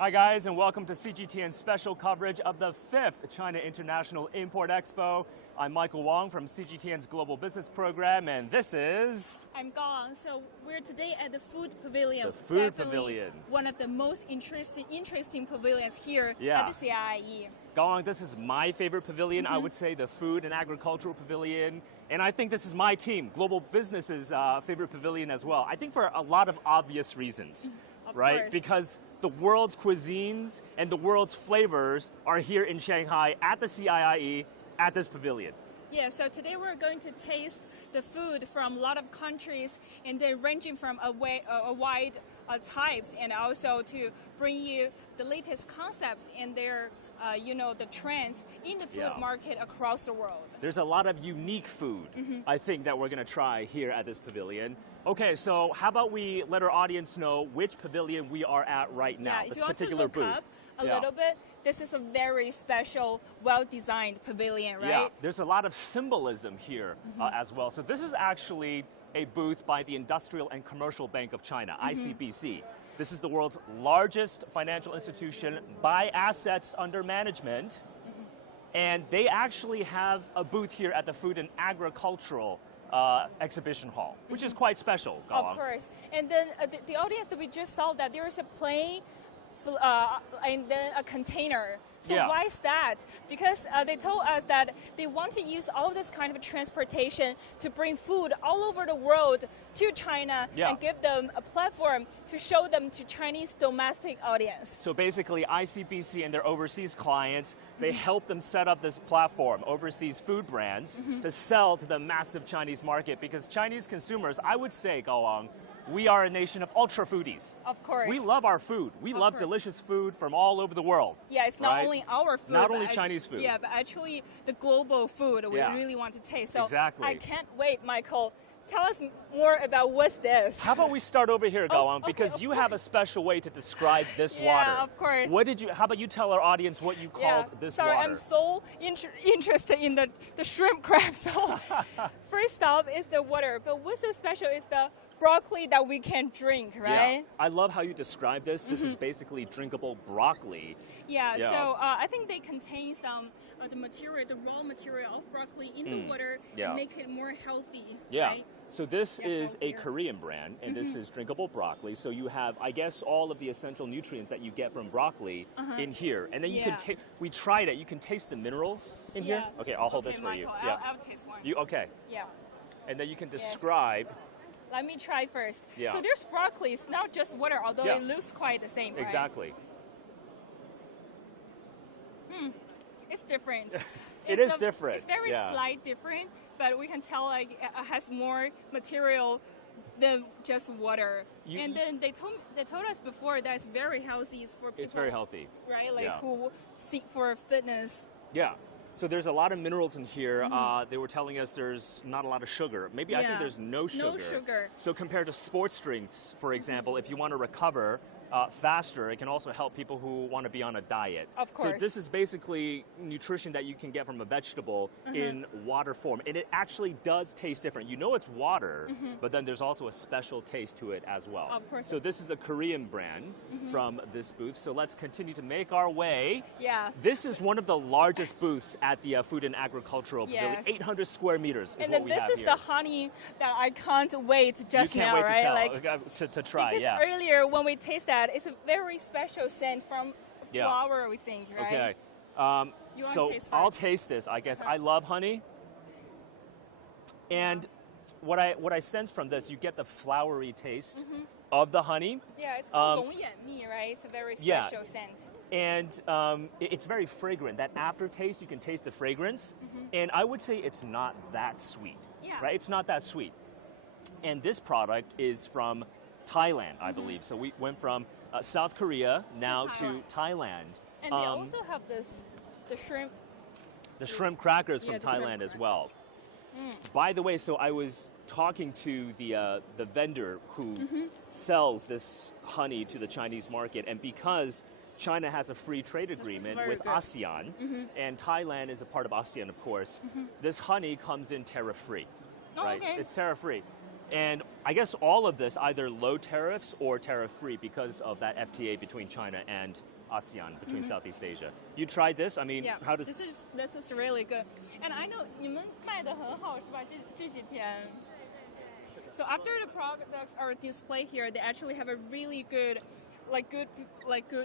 Hi guys, and welcome to CGTN's special coverage of the 5th China International Import Expo. I'm Michael Wang from CGTN's Global Business Program, and this is... I'm Gang. So we're today at the Food Pavilion. The Food Pavilion. One of the most interesting pavilions here at the CIIE. Gang, this is my favorite pavilion, I would say, the Food and Agricultural Pavilion. And I think this is my team, Global Business's favorite pavilion as well. I think for a lot of obvious reasons, right? Because the world's cuisines and the world's flavors are here in Shanghai at the CIIE at this pavilion. Yeah, so today we're going to taste the food from a lot of countries, and they're ranging from a wide types, and also to bring you the latest concepts and their the trends in the food market across the world. There's a lot of unique food, I think, that we're going to try here at this pavilion. Okay, so how about we let our audience know which pavilion we are at right now, this particular booth. If you want to look up a little bit, this is a very special, well-designed pavilion, right? Yeah, there's a lot of symbolism here as well. So this is actually a booth by the Industrial and Commercial Bank of China, ICBC. This is the world's largest financial institution by assets under management. And they actually have a booth here at the Food and Agricultural exhibition hall, which is quite special. Of course. And then the audience that we just saw, that there is a plane and then a container. So why is that? Because they told us that they want to use all this kind of transportation to bring food all over the world to China and give them a platform to show them to Chinese domestic audience. So basically ICBC and their overseas clients, they help them set up this platform, overseas food brands, to sell to the massive Chinese market, because Chinese consumers, I would say, Gaoang, we are a nation of ultra foodies. Of course. We love our food. We love delicious food from all over the world. Yeah, it's not only our food. Not only Chinese food. Yeah, but actually the global food we really want to taste. So exactly. I can't wait, Michael. Tell us more about what's this. How about we start over here, Gaoang, because you have a special way to describe this water. Yeah, of course. How about you tell our audience what you called this water? Sorry, I'm so interested in the shrimp crab. So first off is the water, but what's so special is the broccoli that we can drink, right? Yeah. I love how you describe this. This is basically drinkable broccoli. Yeah. So I think they contain some the raw material of broccoli in the water and make it more healthy. Yeah. Right? So this is a Korean brand, and this is drinkable broccoli. So you have, I guess, all of the essential nutrients that you get from broccoli in here. And then you can taste, we tried it, you can taste the minerals in here. Okay, I'll hold this for Michael, you. I'll taste one. Okay. Yeah. And then you can describe. Let me try first. Yeah. So there's broccoli, it's not just water, although it looks quite the same, right? Exactly. It's different. It is different. It's very slight different, but we can tell like it has more material than just water. And then they told us before that it's very healthy. It's for people. It's very healthy. Right, like who seek for fitness. Yeah. So there's a lot of minerals in here. They were telling us there's not a lot of sugar. Maybe I think there's no sugar. No sugar. So compared to sports drinks, for example, if you want to recover faster, it can also help people who want to be on a diet. Of course. So this is basically nutrition that you can get from a vegetable in water form. And it actually does taste different. You know it's water, but then there's also a special taste to it as well. Of course. So this is a Korean brand from this booth. So let's continue to make our way. Yeah. This is one of the largest booths at the Food and Agricultural Pavilion. 800 square meters is what we have here. And this is the honey that I can't wait just now, wait right? To try, because earlier when we taste that, it's a very special scent from flower, we think, right? Okay. So I'll taste this, I guess. I love honey. And what I sense from this, you get the flowery taste of the honey. Yeah, it's called 龙眼蜜, right? It's a very special scent. And it's very fragrant. That aftertaste, you can taste the fragrance. And I would say it's not that sweet, right? It's not that sweet. And this product is from Thailand, I believe. So we went from South Korea now to Thailand. And they also have the shrimp. The shrimp crackers from Thailand as well. By the way, so I was talking to the vendor who sells this honey to the Chinese market, and because China has a free trade agreement with ASEAN, and Thailand is a part of ASEAN, of course, this honey comes in tariff-free, right? Okay. It's tariff-free. And I guess all of this either low tariffs or tariff-free because of that FTA between China and ASEAN, between Southeast Asia. You tried this? I mean, Yeah, how does this is really good. And I know 你们卖得很好是吧？这几天。So after the products are displayed here, they actually have a really good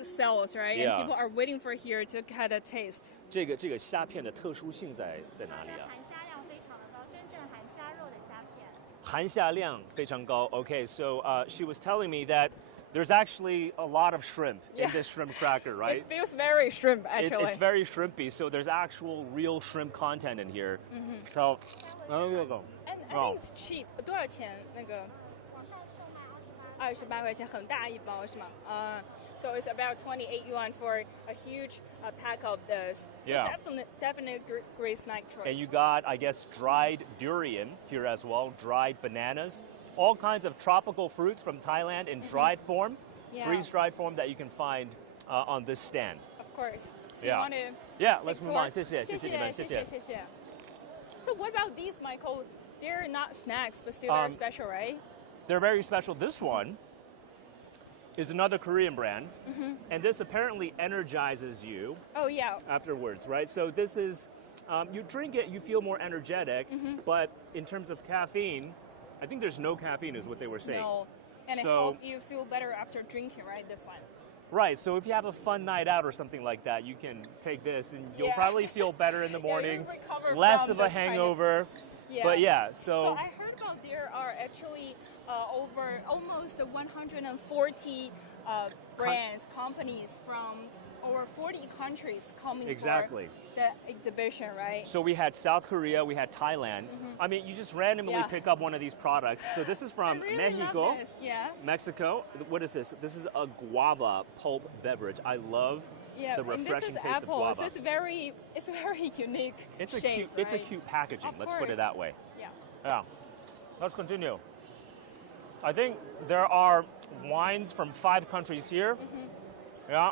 sales, right? Yeah. And people are waiting for here to get a taste. 这个虾片的特殊性在哪里啊？含虾量非常的高，真正含虾肉的虾片。含虾量非常高. Okay, so she was telling me that there's actually a lot of shrimp in this shrimp cracker, right? It feels very shrimp, actually. It's very shrimpy, so there's actual real shrimp content in here. So, And I think it's cheap. 多少钱那个？网上售卖28块钱，很大一包是吗？So it's about 28 yuan for a huge pack of this. So Yeah. definitely great snack choice. And you got, I guess, dried durian here as well, dried bananas, all kinds of tropical fruits from Thailand in dried form, Yeah. freeze-dried form that you can find on this stand. Of course. So Yeah. you want to Yeah, take let's move tour? on. 谢谢你们，谢谢。谢谢。So what about these, Michael? They're not snacks, but still very special, right? They're very special. This one is another Korean brand, and this apparently energizes you Oh yeah. afterwards, right? So this is, you drink it, you feel more energetic, but in terms of caffeine, I think there's no caffeine is what they were saying. No. And it So- helps you feel better after drinking, right? This one. Right, so if you have a fun night out or something like that, you can take this and you'll Yeah. probably feel better in the Yeah, you'll morning, recover less from of a this kind of- hangover. Yeah. But yeah, So so I heard about there are actually over almost 140 brands, companies from over 40 countries coming Exactly. for the exhibition, right? so we had South Korea, we had Thailand. I mean, you just randomly Yeah. pick up one of these products. So this is I from really Mexico. love this. Yeah. Mexico. What is this? This is a guava pulp beverage. I love Yeah, the and this refreshing is taste apple. of guava. It's very unique It's a shape, cute, it's a right? cute packaging. Of Let's put it course. that way. Yeah. Yeah. Let's continue. I think there are wines from 5 countries here. Yeah.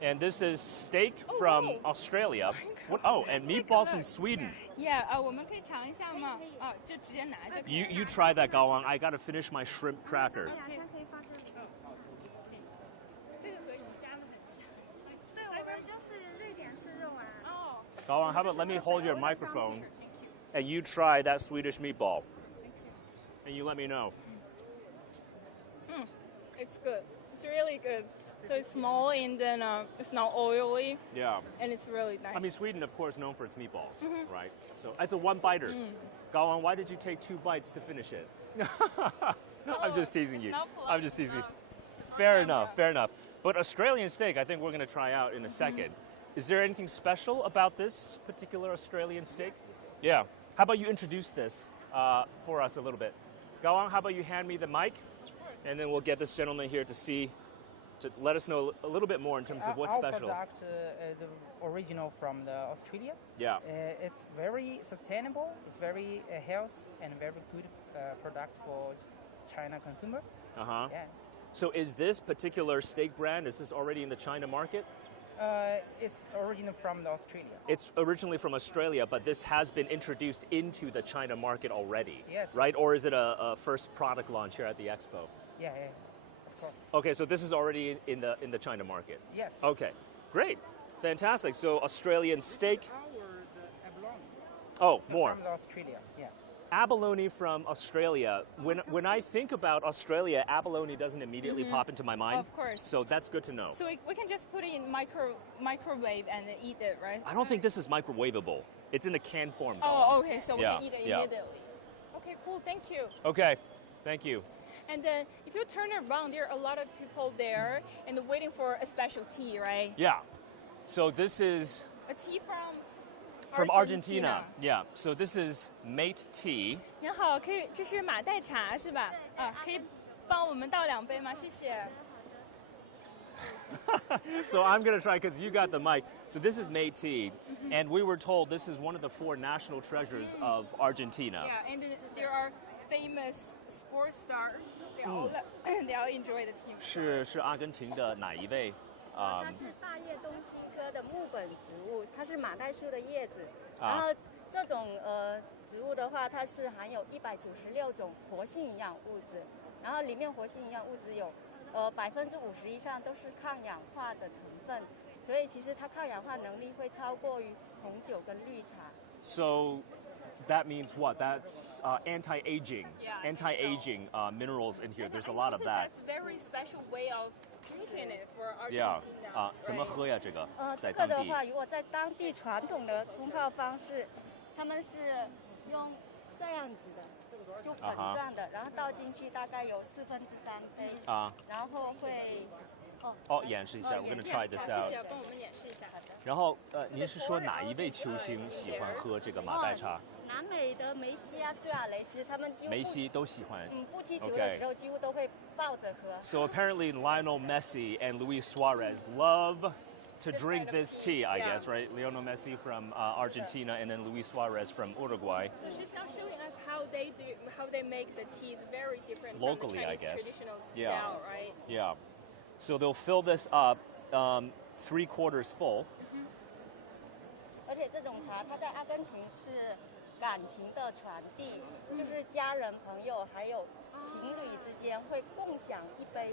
And this is steak from wow. Australia. What? Oh, and meatballs from Sweden. Yeah. 我们可以尝一下吗？就直接拿就可以。 You try that, Gaowang. I gotta finish my shrimp cracker. 两餐可以放这里。这个和宜家的很像。对，我们就是瑞典式肉丸。哦。 Gaowang, how about let me hold your microphone and you try that Swedish meatball. And you let me know. It's good. It's really good. So it's small and then it's not oily Yeah. and it's really nice. I mean, Sweden, of course, known for its meatballs, right? So it's a one-biter. Gaowang, why did you take 2 bites to finish it? I'm just teasing you. not I'm just teasing. Fair enough, fair enough. But Australian steak, I think we're going to try out in a second. Is there anything special about this particular Australian steak? Yeah. How about you introduce this for us a little bit? Gaowang, how about you hand me the mic? And then we'll get this gentleman here to let us know a little bit more in terms of what's our special. product is original from Australia. Yeah. It's very sustainable. It's very healthy and very good product for China consumer. Uh-huh. Yeah. So is this particular steak brand, is this already in the China market? It's original from Australia. It's originally from Australia, but this has been introduced into the China market already, Yes. right? Or is it a first product launch here at the expo? Yeah, of course. Okay, so this is already in the China market. Yes. Okay, great, fantastic. So Australian steak. The abalone. Oh, more. From Australia. Yeah. Abalone from Australia. When I think about Australia, abalone doesn't immediately pop into my mind. Of course. So that's good to know. So we can just put it in microwave and eat it, right? I don't think this is microwavable. It's in a canned form. though. Oh, okay. So we Yeah, can eat it yeah. immediately. Okay, cool. Thank you. Okay, thank you. And then if you turn around, there are a lot of people there and waiting for a special tea, right? Yeah. So this is A tea from Argentina. Yeah. So this is mate tea. 您好，可以，这是马黛茶是吧？啊，可以帮我们倒2杯吗？谢谢。 So I'm gonna try because you got the mic. So this is mate tea, and we were told this is one of the 4 national treasures of Argentina. Yeah, and there are famous sports stars. They all they all enjoy the tea. 是阿根廷的哪一位？它是大叶冬青科的木本植物，它是马黛树的叶子。啊然后这种植物的话，它是含有196种活性营养物质，然后里面活性营养物质有50%以上都是抗氧化的成分，所以其实它抗氧化能力会超过于红酒跟绿茶。So that means what? That's anti-aging, anti-aging minerals in here. There's a lot of that. That's a very special way of drinking it for Yeah. Argentina. 怎么喝呀？这个在这当地。个的话，如果在当地传统的冲泡方式，他们是用这样子的，就粉状的，然后倒进去大概有3/4杯，然后会演示一下， I'm gonna try this out. 谢谢，帮我们演示一下。然后您是说哪一位球星喜欢喝这个马黛茶？南美的梅西啊、苏亚雷斯，他们几乎梅西都喜欢。不踢球的时候几乎都会抱着喝。So apparently Lionel Messi and Luis Suarez love to drink this tea, I guess, right? Lionel Messi from Argentina and then Luis Suarez from Uruguay. So she's now showing us how they make the teas very different Locally, from the I Chinese guess. traditional Yeah. style, right? Yeah. So they'll fill this up 3/4 full. 而且这种茶，它在阿根廷是感情的传递，就是家人、朋友还有情侣之间会共享一杯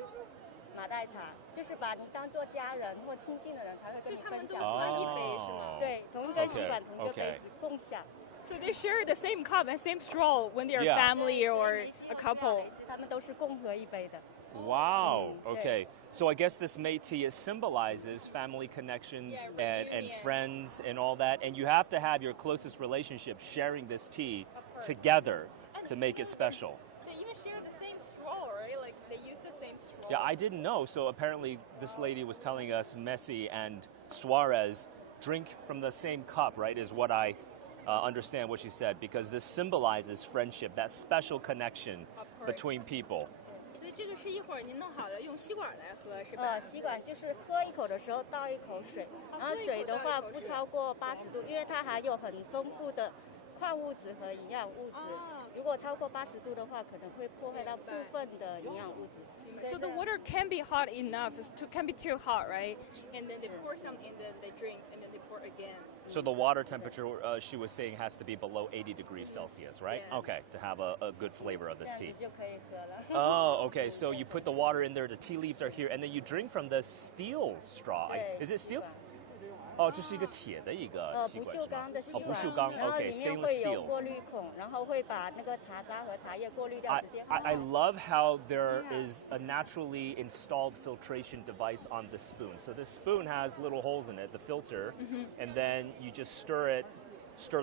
马黛茶，就是把你当做家人或亲近的人才会跟你分享。一杯是吗？对，同一个吸管、同一个杯子共享。So they share the same cup and same straw when they're Yeah. family or a couple. 他们都是共喝一杯的。Wow. Okay. So I guess this Métis it symbolizes family connections and friends and all that, and you have to have your closest relationship sharing this tea together to make it special. They even share the same straw, right? Like they use the same straw. Yeah, I didn't know. So apparently this lady was telling us Messi and Suarez drink from the same cup, right? Is what I understand what she said, because this symbolizes friendship, that special connection between people. 所以这个是一会儿您弄好了用吸管来喝是吧？吸管就是喝一口的时候倒一口水，然后水的话不超过80度，因为它含有很丰富的矿物质和营养物质。如果超过80度的话，可能会破坏到部分的营养物质。So the water can be hot enough, can be too hot, right? And then they pour some and then they drink and then they pour again. So the water temperature, she was saying, has to be below 80 degrees Celsius, right? Yes. Okay, to have a good flavor of this 这 tea. 样子就可以喝了。Oh, okay. So you put the water in there, the tea leaves are here, and then you drink from the steel straw. Is it steel? 哦，这是一个铁的一个吸管是吗？不锈钢的吸管，不锈钢。然后 Okay, 里面 stainless 会有 steel. 过滤孔，然后会把那个茶渣和茶叶过滤掉，直接喝。I love how there is a naturally installed filtration device on the spoon. So this spoon has little holes in it, the filter, and then you just stir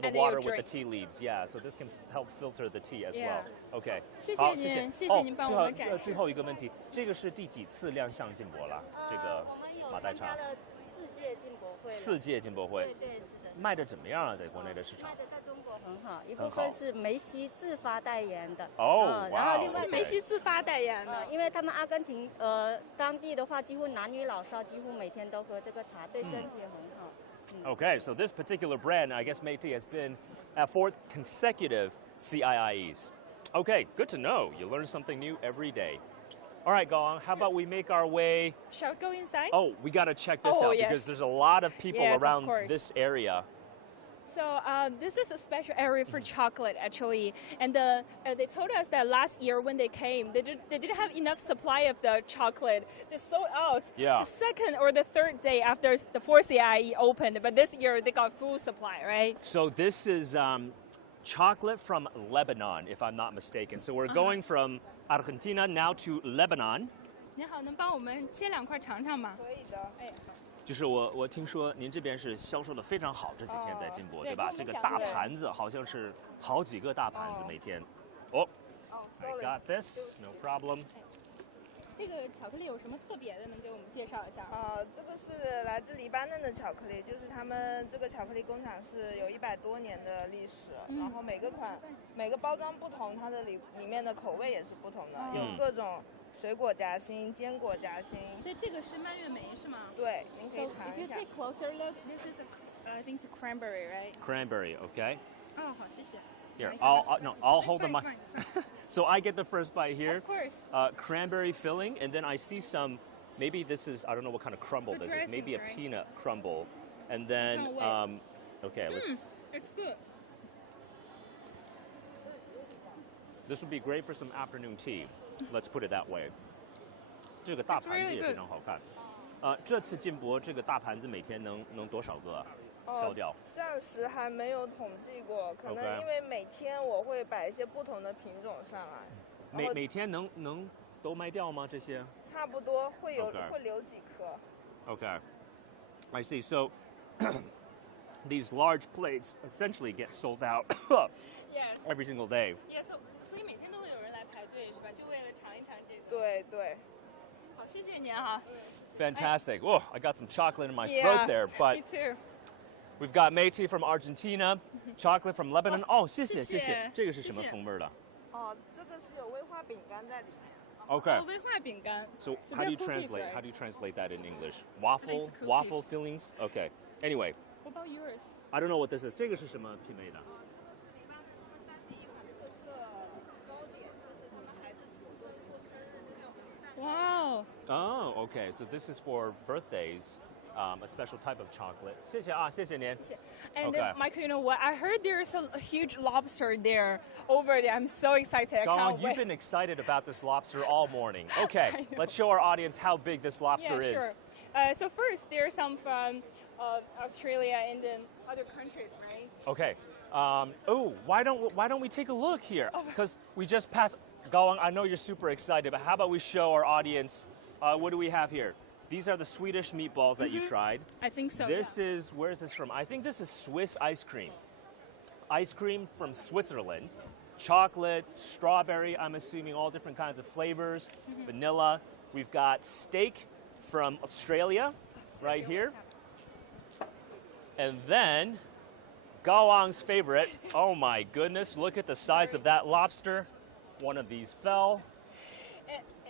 the And then water you with the drink. tea leaves. Yeah, so this can help filter the tea as Yeah. well. Okay. 谢谢好，您，谢谢。谢谢您帮我们展示。最后一个问题，这个是第几次亮相进博了？这个我们有马黛茶参加了4届进博会了。 4届进博会，对对是的。卖的怎么样啊？在国内的市场卖？的在中国很好，一部分是梅西自发代言的。哦，然后另外 wow, 梅西自发代言的。因为他们阿根廷当地的话，几乎男女老少几乎每天都喝这个茶，对身体很好。Okay, so this particular brand, I guess Métis, has been at 4th consecutive CIIEs. Okay, good to know. You learn something new every day. All right, Gong, how about we make our way? Shall we go inside? Oh, we got to check this Oh, out yes. because there's a lot of people Yes, of around course. this area. So this is a special area for chocolate, actually. And they told us that last year when they came, they didn't have enough supply of the chocolate. They sold out Yeah. the second or the third day after the 4th CIIE opened. But this year they got full supply, right? So this is chocolate from Lebanon, if I'm not mistaken. So we're going from Argentina now to Lebanon. 您好，能帮我们切2块尝尝吗？可以的。哎，就是我听说您这边是销售的非常好，这几天在进博，对吧？对跟我们讲这个大对盘子好像是好几个大盘子每天。哦哦 I ，sorry。 got this, no problem. 这个巧克力有什么特别的？能给我们介绍一下？这个是来自黎巴嫩的巧克力，就是他们这个巧克力工厂是有100多年的历史，然后每个包装不同，它的里面的口味也是不同的，有各种水果夹心、坚果夹心。所以这个是蔓越莓是吗？对，您可以 So 尝 if 一 you 下。 take closer look, this is I think it's cranberry, right? Cranberry, okay? 哦，好，谢谢。 Here, I'll hold the mic. Fine. So I get the first bite here. Of course. Cranberry filling, and then I see some. Maybe this is, I don't know what kind of crumble The this is. Maybe a dressings, right? peanut crumble, and then Can't wait. okay, let's. It's good. This would be great for some afternoon tea. Let's put it that way. 这个大盘子也非常好看。这次进博这个大盘子每天能多少个销掉？暂时还没有统计过，可能因为每天我会摆一些不同的品种上来。每天能都卖掉吗？这些？差不多会留几颗。Okay, I see. So these large plates essentially get sold out Yes. every single day. Yeah, so 所以每天都会有人来排队是吧？就为了尝一尝这个。对对。好，谢谢您哈。Fantastic. Oh, I got some chocolate in my Yeah, throat there, but me too. we've got Métis from Argentina, chocolate from Lebanon. Oh, 谢谢谢谢。谢谢。这个是什么风味的？这个是有威化饼干在里面。Okay. 威化饼干。 So how do you translate that in English? It's Waffle fillings? Okay. Anyway, What about yours? I don't know what this is. 这个是什么品类的？ Wow. Oh, okay. So this is for birthdays, a special type of chocolate. 谢谢啊，谢谢您。 And Okay. Michael, you know what? I heard there's a huge lobster there over there. I'm so excited. I Gong, can't you've wait. been excited about this lobster all morning. Okay, I know. let's show our audience how big this lobster Yeah, is. sure. So first, there's some from Australia and then other countries, right? Okay. Why don't we take a look here? Because we just passed. Gong, I know you're super excited, but how about we show our audience what do we have here? These are the Swedish meatballs that you tried. I think so. This is, where is this from? I think this is Swiss ice cream. Ice cream from Switzerland. Chocolate, strawberry, I'm assuming all different kinds of flavors, vanilla. We've got steak from Australia right here. And then, Gawang's favorite. Oh my goodness, look at the size of that lobster. One of these fell.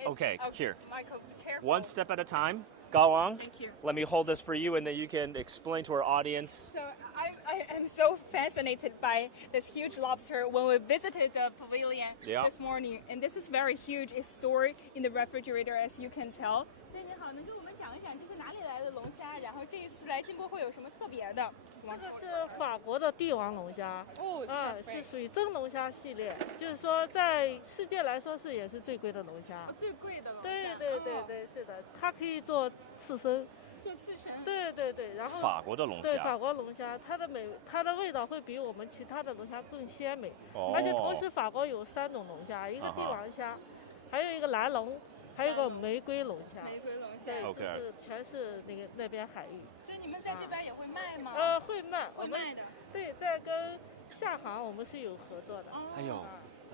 Okay, here. Michael, be careful. One step at a time. Gawang, Thank you. let me hold this for you and then you can explain to our audience. So I am so fascinated by this huge lobster when we visited the pavilion this morning. And this is very huge. It's stored in the refrigerator, as you can tell. 所以你好，能跟我们讲一讲这是哪里来的龙虾？然后这一次来进博会有什么特别的？这是法国的帝王龙虾，是属于真龙虾系列，就是说在世界来说也是最贵的龙虾。最贵的龙虾。对，是的，它可以做刺身。做刺身。对，然后法国的龙虾。对，法国龙虾，它的味道会比我们其他的龙虾更鲜美，而且同时法国有3种龙虾，一个帝王虾，还有一个蓝龙。还有个玫瑰龙虾，对，就是全是那边海域。所以你们在这边也会卖吗？会卖，我们对，在跟厦航我们是有合作的。哎呦，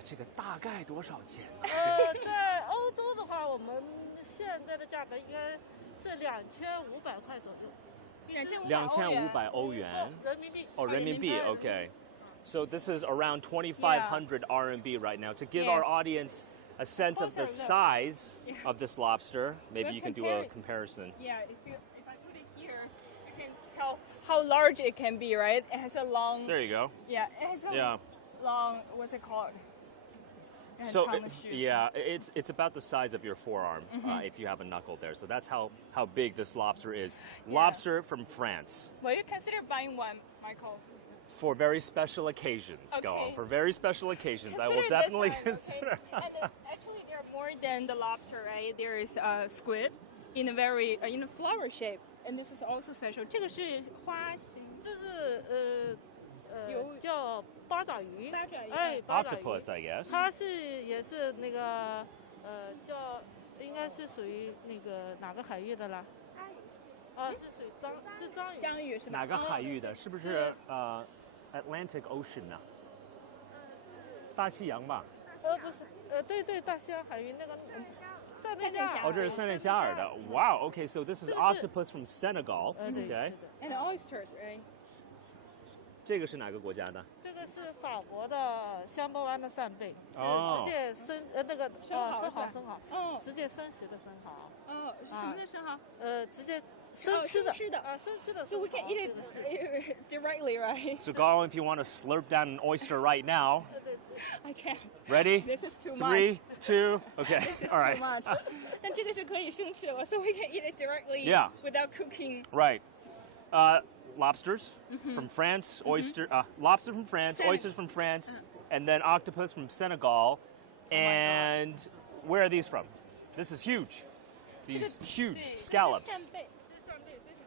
这个大概多少钱呢？在欧洲的话，我们现在的价格应该是2500块左右。2500欧元。人民币。哦，人民币 ，OK. So this is around 2,500 RMB right now. To give our audience a sense of the size of this lobster, maybe you can do a comparison. Yeah, if I put it here, I can tell how large it can be, right? It has a long. There you go. Yeah, it has a long. What's it called? So it's about the size of your forearm if you have a knuckle there. So that's how big this lobster is. Lobster from France. Will you consider buying one, Michael? For very special occasions, go on. For very special occasions, I will definitely consider. And actually, there are more than the lobster, right? There is squid in a flower shape, and this is also special. 这个是花形，这是叫八爪鱼，八爪鱼 ，octopus, I guess. 它也是那个叫，应该是属于那个哪个海域的啦？是属于章鱼是吗？哪个海域的？是不是Atlantic Ocean 呢？大西洋吧？不是，对，大西洋海域那个塞内加尔。哦，这是塞内加尔的。Wow. Okay, so this is octopus from Senegal. Okay. And oysters, right? 这个是哪个国家的？这个是法国的香波湾的扇贝，哦，直接生那个生蚝，直接生食的生蚝。哦，什么是生蚝？直接。生吃的，生吃的。So we can eat it directly, right? So, Gao, if you want to slurp down an oyster right now, I can. Ready? This is too much. 3, 2, okay. This is all right. too much. 但这个是可以生吃的 so we can eat it directly without cooking. Right. Lobsters from France, lobster from France, oysters from France, and then octopus from Senegal. And where are these from? This is huge. These huge scallops.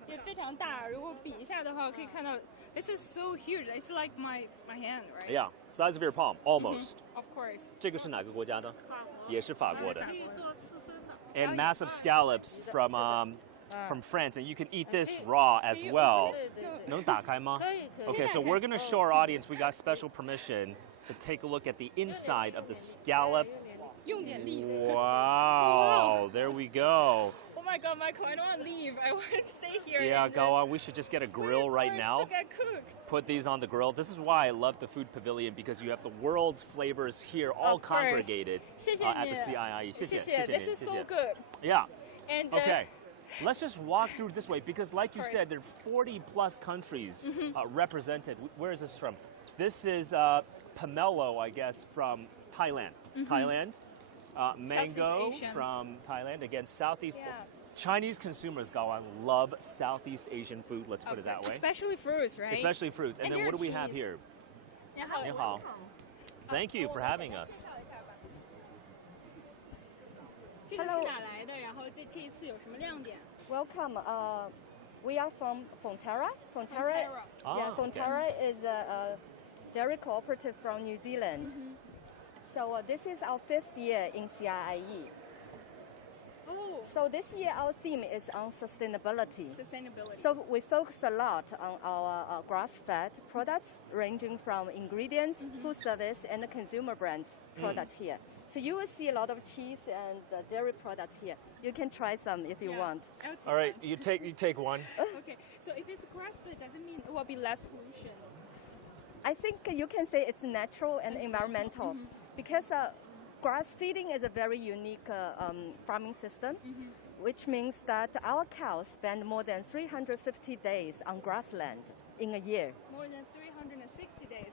也非常大，如果比一下的话，可以看到 this is so huge. It's like my hand, right? Yeah, size of your palm, almost. Of course. 这个是哪个国家的？法国。也是法国的。可以做刺身的。And massive scallops from France, and you can eat this raw as well. 能打开吗？可以可以。 Okay, so we're gonna show our audience we got special permission to take a look at the inside of the scallop. 用点力。 Wow, there we go. Oh my God, Michael, I don't want to leave. I want to stay here. Yeah, go on. We should just get a grill right now. To get cooked. Put these on the grill. This is why I love the food pavilion, because you have the world's flavors here all Of course. congregated 谢谢 at 你 the CIIE. 谢谢，谢谢 This is so good. Yeah. And Okay. Let's just walk through this way, because like you course. said, there are 40 plus countries represented. Where is this from? This is pomelo, I guess, from Thailand. Thailand. Mango Asian. from Thailand. Again, Southeast. Yeah. Chinese consumers, Gaoan, love Southeast Asian food. Let's put it that way. Especially fruits, right? Especially fruits. And And then what do we your have cheese. here? 你好。你好. Thank you for having us. 这个是哪来的？然后这一次有什么亮点？ Welcome. We are from Fonterra. Fonterra. Yeah, Ah, Fonterra is a dairy cooperative from New Zealand. So this is our 5th year in CIIE. Oh, So this year our theme is on sustainability. sustainability. So we focus a lot on our grass-fed products, ranging from ingredients, food service, and consumer brands products here. So you will see a lot of cheese and dairy products here. You can try some if you Yeah. want. I'll take All right, one. you take one. Okay, so if it's grass-fed, does it mean it will be less pollution? I think you can say it's natural and environmental because grass feeding is a very unique farming system, which means that our cows spend more than 350 days on grassland in a year. More than 360 days.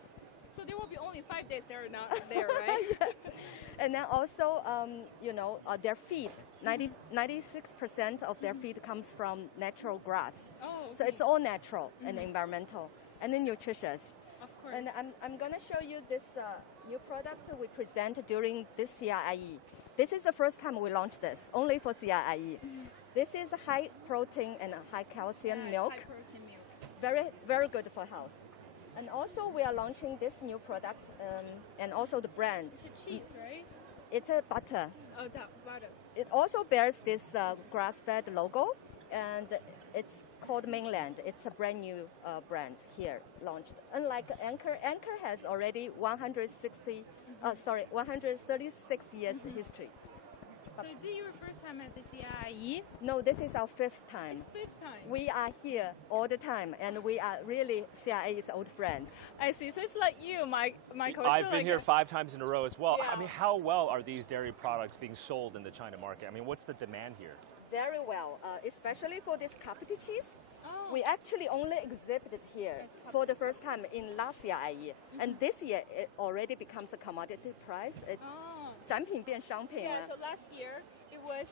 So there will be only 5 days they're not there, right? And then also, their feed, 96% of their feed comes from natural grass. Oh, So it's all natural and environmental and then nutritious. of course. And I'm going to show you this new product we present during this CIIE. This is the first time we launched this, only for CIIE. This is high protein and high calcium Yeah, milk, high-protein milk. very, very good for health. And also we are launching this new product and also the brand. It's a cheese, right? It's a butter. Oh, that butter. It also bears this grass-fed logo, and it's called Mainland. It's a brand new brand here launched. Unlike Anchor, Anchor has already 136 years history. So is this your first time at the CIIE? No, this is our 5th time. Fifth time. We are here all the time, and we are really CIIE's old friends. I see. So it's like you, Michael. I've been here 5 times in a row as well. Yeah. I mean, how well are these dairy products being sold in the China market? I mean, what's the demand here? Very well, especially for this Kapiti cheese. Oh. We actually only exhibited here for the first time in last CIIE, and this year it already becomes a commodity price. It's Oh. 展品变商品 Yeah. 了。 So last year it was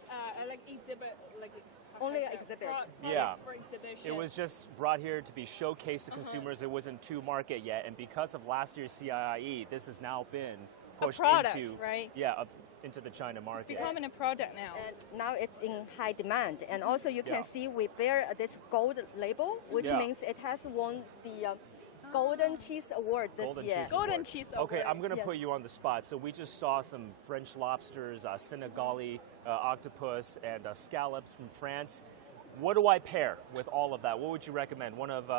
like exhibit, like Only like, exhibit. products Yeah. for exhibition. It was just brought here to be showcased to consumers. It wasn't to market yet, and because of last year's CIIE, this has now been pushed product, into right? up into the China It's market. becoming a product now. And now it's in high demand, and also you can Yeah. see we bear this gold label, which Yeah. means it has won the Golden Cheese Award this Golden year. Cheese Golden Award. cheese. Okay, award. I'm going to Yes. put you on the spot. So we just saw some French lobsters, Senegali octopus, and scallops from France. What do I pair with all of that? What would you recommend? One of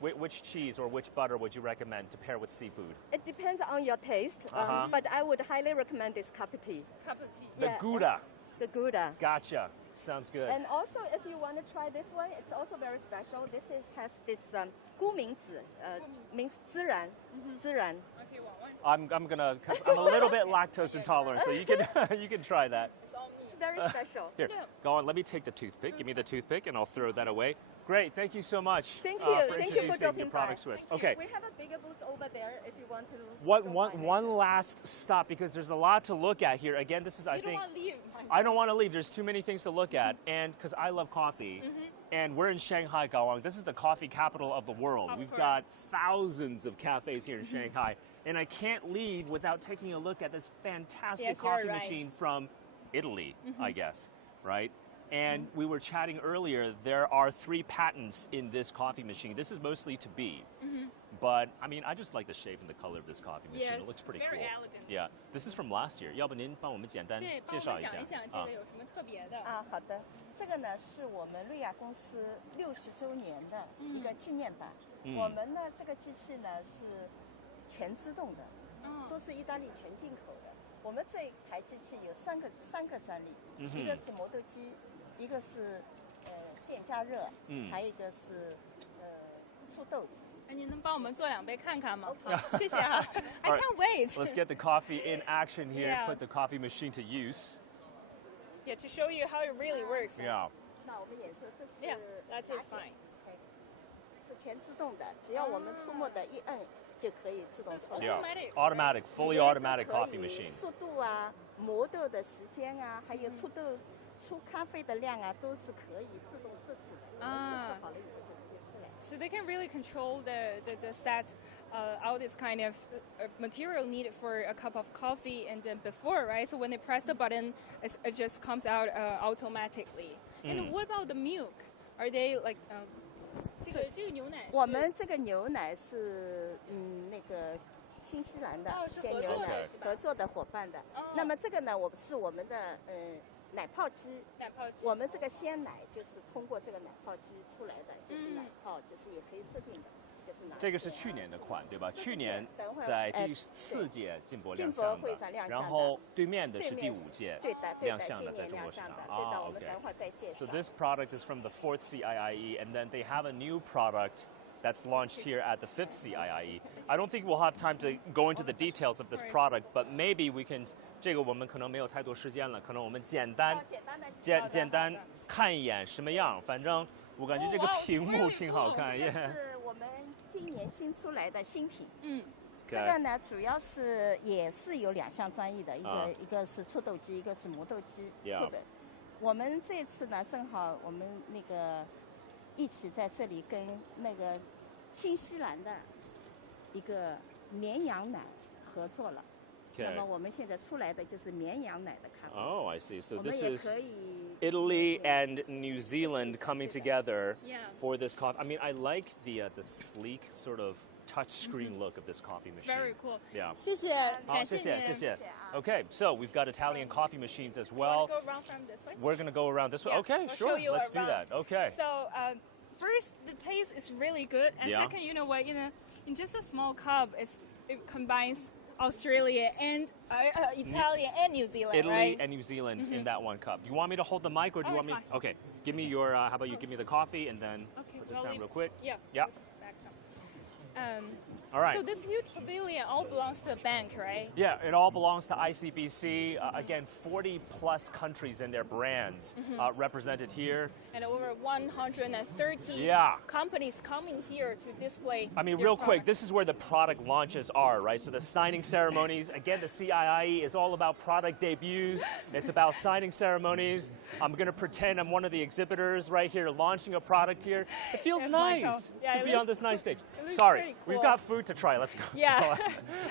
which cheese or which butter would you recommend to pair with seafood? It depends on your taste, but I would highly recommend this Kapiti, Cup of tea. The Yeah. Gouda. the Gouda. Gotcha. Sounds good. And also, if you want to try this one, it's also very special. Has this 菇名子, means 自然, 自然. Okay, well, I'm gonna, cause I'm a little bit lactose intolerant, so you can you can try that. it's all me. It's very special. Here, go on. Let me take the toothpick. Give me the toothpick, and I'll throw that away. Great. Thank you so much. Thank for you. Thank you for introducing dropping your products by. to us. Okay. We have a bigger booth over there if you want to. One last stop, because there's a lot to look at here. Again, this is I You don't think want to leave. I don't want to leave. There's too many things to look at, and because I love coffee, and we're in Shanghai, Gawang. This is the coffee capital of the world. Of We've course. got thousands of cafes here in Shanghai, And I can't leave without taking a look at this fantastic Yes, you're coffee right. machine from Italy, I guess, right? And we were chatting earlier, there are 3 patents in this coffee machine. This is mostly to be. But, I mean, I just like the shape and the color of this coffee machine. Yes, It looks pretty very cool. elegant. Yeah, this is from last year. 要不您帮我们简单对，帮介绍一下我们讲一讲这啊个有什么特别的？啊，好的，这个呢是我们瑞亚公司60周年的一个纪念版。我们呢这个机器呢是全自动的，都是意大利全进口的。我们这台机器有三个专利，一个是磨豆机，一个是电加热，还有一个是出豆机。哎，您能帮我们做2杯看看吗？谢谢啊 ！I can't wait. Let's get the coffee in action here. Yeah. Put the coffee machine to use. Yeah, to show you how it really works. Yeah. 那我们演示这是 Yeah, that is fine. 是全自动的，只要我们触摸的一摁就可以自动出来。 Yeah. Automatic, fully automatic coffee machine. 速度啊，磨豆的时间啊，还有出咖啡的量啊，都是可以自动设置的。设置好了以后就直接出来。So they can really control the set, all this kind of material needed for a cup of coffee, and then before, right? So when they press the button, it just comes out automatically. And what about the milk? Are they like 这个牛奶？我们这个牛奶是那个新西兰的鲜牛奶合作的伙伴的。那么这个呢，是我们的奶泡机。奶泡机。我们这个鲜奶就是通过这个奶泡机出来的，就是奶泡，就是也可以设定的。这个是去年的款，对吧？去年在第4届进博亮进博会上亮相的，然后对面的是第5届亮相的，在中国市场。啊 ，OK。So this product is from the 4th CIIE, and then they have a new product that's launched here at the 5th CIIE. I don't think we'll have time to go into the details of this product, but maybe we can. 这个我们可能没有太多时间了，可能我们简单看一眼什么样。反正我感觉这个屏幕挺好看。这是我们今年新出来的新品。这个呢，主要也是有2项专利的，一个是出豆机，一个是磨豆机出的。我们这次呢，正好我们那个一起在这里跟那个新西兰的一个绵羊奶合作了。那么我们现在出来的就是绵羊奶的咖啡。Oh, I see. So 我们 this 也 is 可以 Italy and New Zealand coming together Yeah. for this coffee. I mean, I like the sleek sort of touchscreen look of this coffee It's machine. very cool. Yeah. 谢谢，感谢您。谢谢。Okay, so we've got Italian coffee machines as well. Go around from this way. We're gonna go around this way. Yeah, Okay, I'll sure. show you Let's do that. around. Okay. So first, the taste is really good, and Yeah. second, you know what? In just a small cup, it combines Australia and Italian and New Zealand, Italy right? and New Zealand in that one cup. Do you want me to hold the mic, or do you Oh, want me? it's fine. Okay. Give me your. How about you give me the coffee and then Okay, put this well, down leave- real quick. Yeah. Yeah. Back some. All right. So this huge pavilion all belongs to the bank, right? Yeah, it all belongs to ICBC. Again, 40 plus countries and their brands represented here. And over 130 Yeah. companies coming here to display. I mean, their real quick, products. this is where the product launches are, right? So the signing ceremonies, again, the CIIE is all about product debuts. It's about signing ceremonies. I'm going to pretend I'm one of the exhibitors right here launching a product here. It feels Yes, nice Michael. Yeah, to it be looks- on this nice stage. it looks Sorry, pretty we've cool. got food to try. Let's go. Yeah.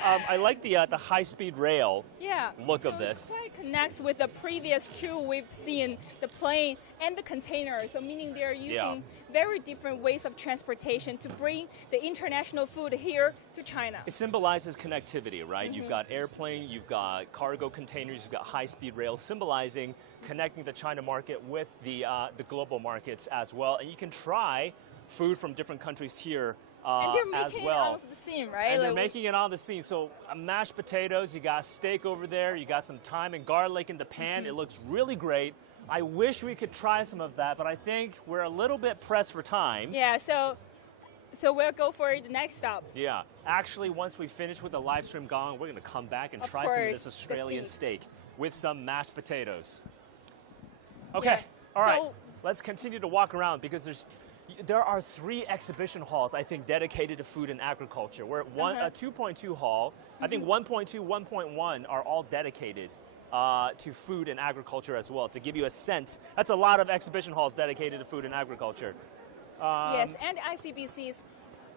I like the high-speed rail Yeah. look so of this. It quite connects with the previous two we've seen, the plane and the container. So meaning they're using very different ways of transportation to bring the international food here to China. It symbolizes connectivity, right? You've got airplane, you've got cargo containers, you've got high-speed rail, symbolizing connecting the China market with the global markets as well. And you can try food from different countries here and they're as making well. it on the scene, right? And they're Like, making it on the scene. So mashed potatoes, you got steak over there, you got some thyme and garlic in the pan. It looks really great. I wish we could try some of that, but I think we're a little bit pressed for time. Yeah, so we'll go for the next stop. Yeah. Actually, once we finish with the live stream gong, we're going to come back and Of try some of course, this the Australian steak. steak with some mashed potatoes. Okay. Yeah. All right. So- Let's continue to walk around because there are 3 exhibition halls, I think, dedicated to food and agriculture. We're at a 2.2 hall. I think 1.2, 1.1 are all dedicated to food and agriculture as well. To give you a sense, that's a lot of exhibition halls dedicated to food and agriculture. Yes, and ICBC's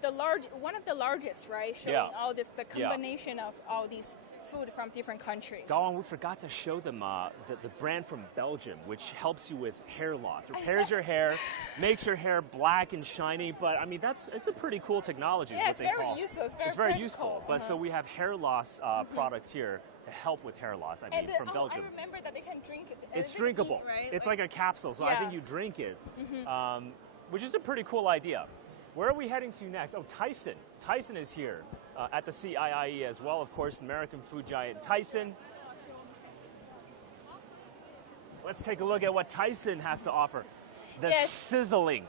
one of the largest, right? Showing all this, the combination of all these food from different countries. Gawang, we forgot to show them the brand from Belgium, which helps you with hair loss. Repairs your hair, makes your hair black and shiny. But I mean, it's a pretty cool technology. Yeah, is what it's they call. useful. It's very useful. But so we have hair loss products here to help with hair loss. I mean, from Belgium. I remember that they can drink it. It's drinkable. Right? It's like a capsule, so I think you drink it, which is a pretty cool idea. Where are we heading to next? Oh, Tyson. Tyson is here at the CIIE as well. Of course, American food giant Tyson. Let's take a look at what Tyson has to offer. The sizzling,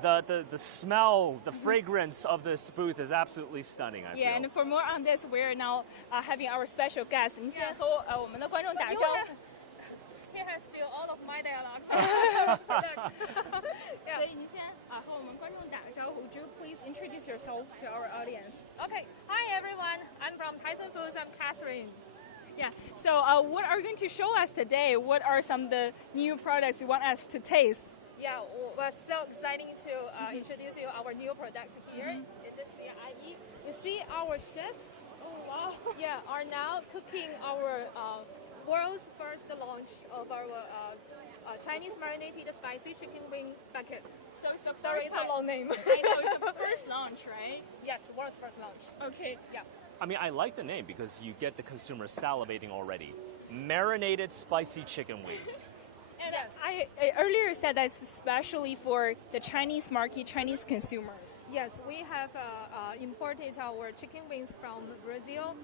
the smell, the fragrance of this booth is absolutely stunning, I feel. Yeah, and for more on this, we're now having our special guest. 你先和我们的观众打个招呼。He has still all of my dialogues. Yeah. 所以你先和我们观众打个招呼。Would you please introduce yourself to our audience? Okay. Hi everyone. I'm from Tyson Foods. I'm Catherine. Yeah. So what are you going to show us today? What are some of the new products you want us to taste? Yeah, we're so exciting to introduce you our new products here in the CIIE. You see our chef. Oh wow. Yeah, are now cooking our world's first launch of our Chinese marinated spicy chicken wing bucket. So it's the Sorry, first it's a long name. I know, it's the first launch, right? Yes, world's first launch. Okay. Yeah. I mean, I like the name because you get the consumer salivating already. Marinated spicy chicken wings. And I earlier said that's especially for the Chinese market, Chinese consumer. Yes, we have imported our chicken wings from Brazil,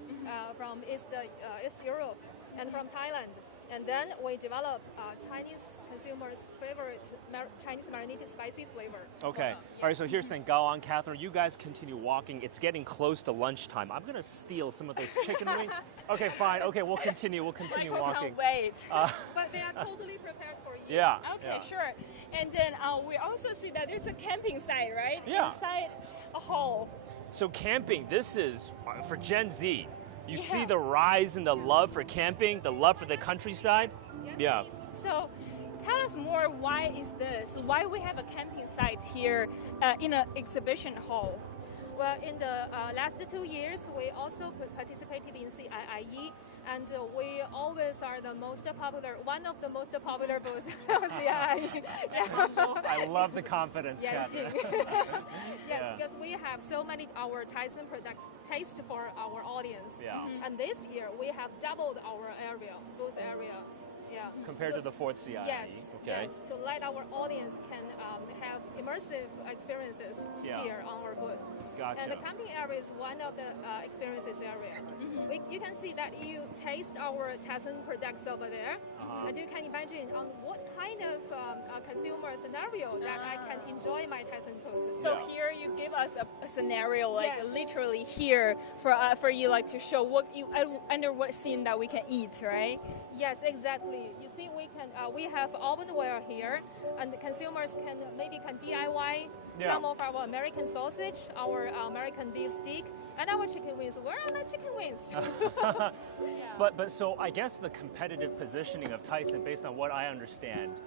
from East Europe, and from Thailand. And then we develop Chinese consumers' favorite Chinese marinated spicy flavor. Okay. All right, so here's the thing. Gawang, Catherine, you guys continue walking. It's getting close to lunchtime. I'm going to steal some of those chicken wings. Okay, fine. Okay, we'll continue. We'll continue walking. Can't wait. But they are totally prepared for you. Yeah. Okay, sure. And then we also see that there's a camping site, right? Yeah. Inside a hall. So camping, this is for Gen Z. You see the rise in the love for camping, the love for the countryside? Yes, Yeah. please. So tell us more, why is this? Why we have a camping site here in an exhibition hall? Well, in the last 2 years, we also participated in CIIE, and we always are the most popular, one of the most popular booths of CIIE. I love the confidence, Catherine. Yes, because we have so many our Tyson products taste for our audience. Yeah. And this year we have doubled our booth area. Yeah. Compared to the fourth CIIE. Yes. Okay. Yes. To let our audience can have immersive experiences here on our booth. Gotcha. And the camping area is one of the experiences area. You can see that you taste our Tyson products over there, and you can imagine on what kind of consumer scenario that I can enjoy my Tyson foods. So here you give us a scenario, like literally here for you, like to show what you under what scene that we can eat, right? Yes, exactly. You see, we have ovenware here, and the consumers can DIY some of our American sausage, our American beef steak, and our chicken wings. Where are my chicken wings? But so I guess the competitive positioning of Tyson, based on what I understand,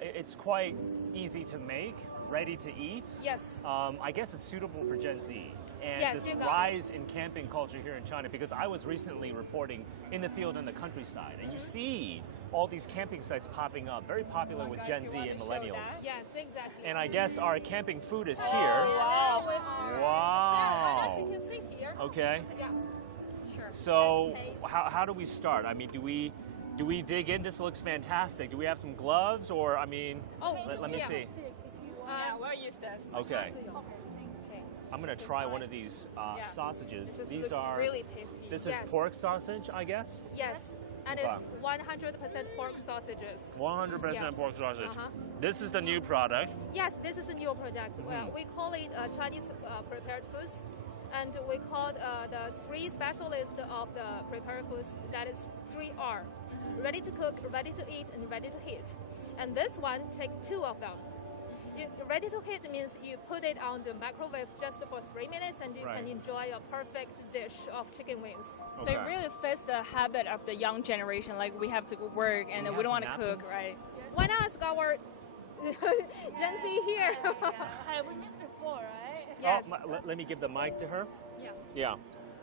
it's quite easy to make, ready to eat. Yes. I guess it's suitable for Gen Z. And this rise in camping culture here in China, because I was recently reporting in the field in the countryside, and you see all these camping sites popping up, very popular with Gen Z and millennials. Yes, exactly. And I guess our camping food is here. Wow. Wow. You can see here. Okay. Yeah. Sure. So how do we start? I mean, do we dig in? This looks fantastic. Do we have some gloves, or I mean, let me see. We'll use this. Okay. I'm gonna try one of these sausages. These are really tasty. This is pork sausage, I guess. Yes, and it's 100% pork sausages. 100% pork sausage. This is the new product. Yes, this is a new product. We call it Chinese prepared foods, and we call the three specialists of the prepared foods. That is 3R: ready to cook, ready to eat, and ready to heat. And this one take 2 of them. Ready to heat means you put it on the microwave just for 3 minutes, and you can enjoy a perfect dish of chicken wings. So it really fits the habit of the young generation. Like we have to go work and we don't want to cook, right? Why not ask our Gen Z here? We met before, right? Yes. Let me give the mic to her. Yeah. Yeah.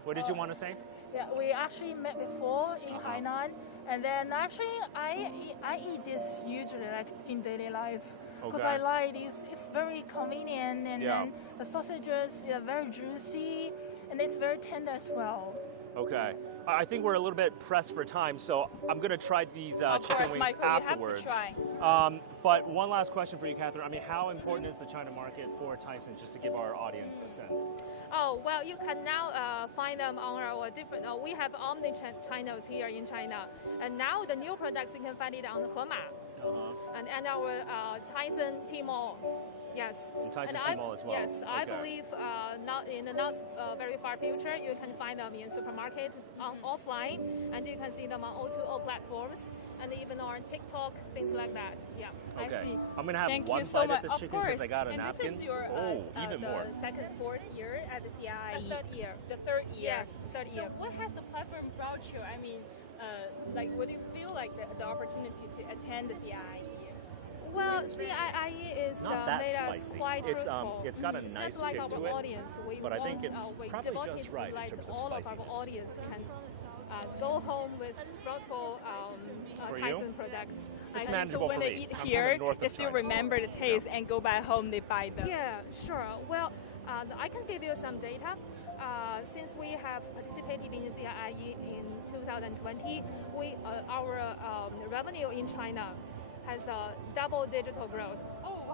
What did you want to say? Yeah, we actually met before in Hainan, and then actually I eat this usually like in daily life because I like this. It's very convenient, and then the sausages are very juicy, and it's very tender as well. Okay. I think we're a little bit pressed for time, so I'm going to try these chicken wings Michael, afterwards. you have to try. But one last question for you, Catherine. I mean, how important is the China market for Tyson, just to give our audience a sense? Oh, well, you can now find them on our different, we have omni-channels here in China. And now the new products, you can find it on Hema and our Tyson Tmall. Yes. And Tyson Tmall as well. Yes, okay. I believe not in the very far future, you can find them in supermarket, offline, and you can see them on O2O platforms, and even on TikTok, things like that. Yeah. Okay. I see. I'm going to have Thank one you so bite much. of this chicken because I got a napkin. This is your even more. second, fourth year at the CIIE. The third year. The third year. Yes, third year. So what has the platform brought you? I mean, like, what do you feel like the opportunity to attend the CIIE? Well, CIIE is made us quite fruitful. It's got a nice just like kick our to it, audience, but I think it's probably just right in like terms of all of spiciness. our audience can go home with fruitful Tyson products. It's So manageable when for they me. eat I'm from here, the north they of still China. remember the taste and go back home, they buy them. Yeah, sure. Well, I can give you some data. Since we have participated in the CIIE in 2020, our revenue in China has a double-digit growth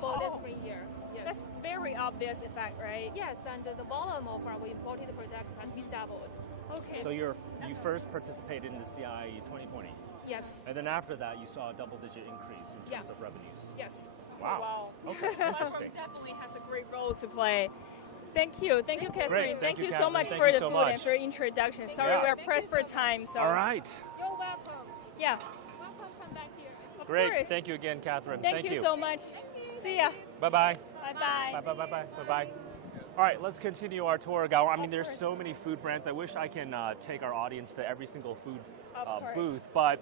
for this 3 year. Yes. That's very obvious effect, right? Yes, and the volume of our imported products has been doubled. Okay. So you first participated in the CIIE 2020, Yes. and then after that you saw a double-digit increase in terms of revenues. Yes. Wow. Wow. Okay, interesting. Definitely has a great role to play. Thank you, Catherine. Great. Thank you so Catherine. much Thank for you the so food much. and for your introduction. Sorry, Yeah. we are pressed for time. So. All right. You're welcome. Yeah. Welcome, come back here. Of Great. course. Thank you again, Catherine. Thank you so much. See ya. Bye-bye. Bye-bye. Bye-bye. All right, let's continue our tour, Gao. I mean, there's so many food brands. I wish I can take our audience to every single food booth, but